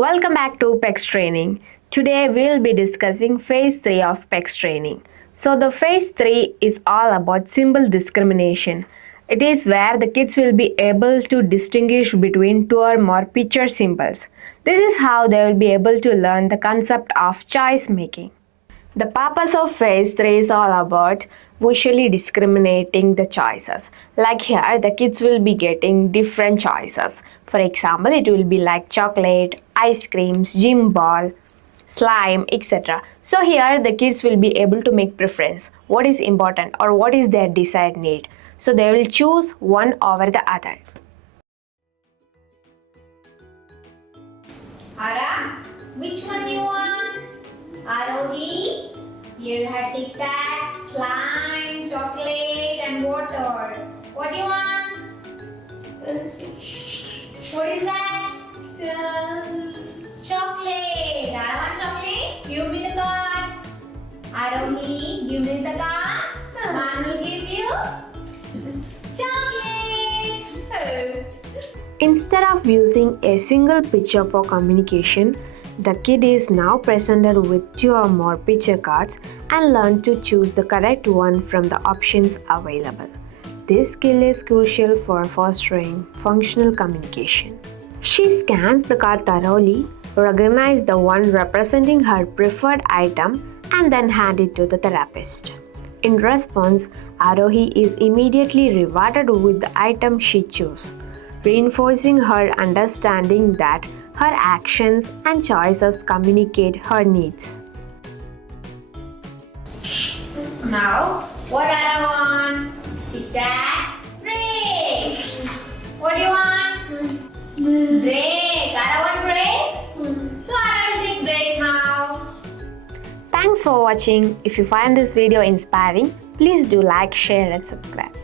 Welcome back to PECs training. Today we'll be discussing phase 3 of PECs training. So the phase 3 is all about symbol discrimination. It is where the kids will be able to distinguish between two or more picture symbols. This is how they will be able to learn the concept of choice making. The purpose of phase 3 is all about visually discriminating the choices. Like here, the kids will be getting different choices. For example, it will be like chocolate, ice creams, gym ball, slime, etc. So here the kids will be able to make preference. What is important or what is their desired need. So they will choose one over the other. Ara, which one you want? Arohi, here you have Tic Tac, slime, chocolate and water. What do you want? What is that? Chocolate. I want chocolate. Give me the card. Arohi, give me the card. Mom will give you chocolate. Instead of using a single picture for communication, the kid is now presented with two or more picture cards and learn to choose the correct one from the options available. This skill is crucial for fostering functional communication. She scans the card thoroughly, recognizes the one representing her preferred item, and then hands it to the therapist. In response, Arohi is immediately rewarded with the item she chose, reinforcing her understanding that her actions and choices communicate her needs. Now, what I want? Tic Tac, break. What do you want? Break. I want break. So I will take break now. Thanks for watching. If you find this video inspiring, please do like, share and subscribe.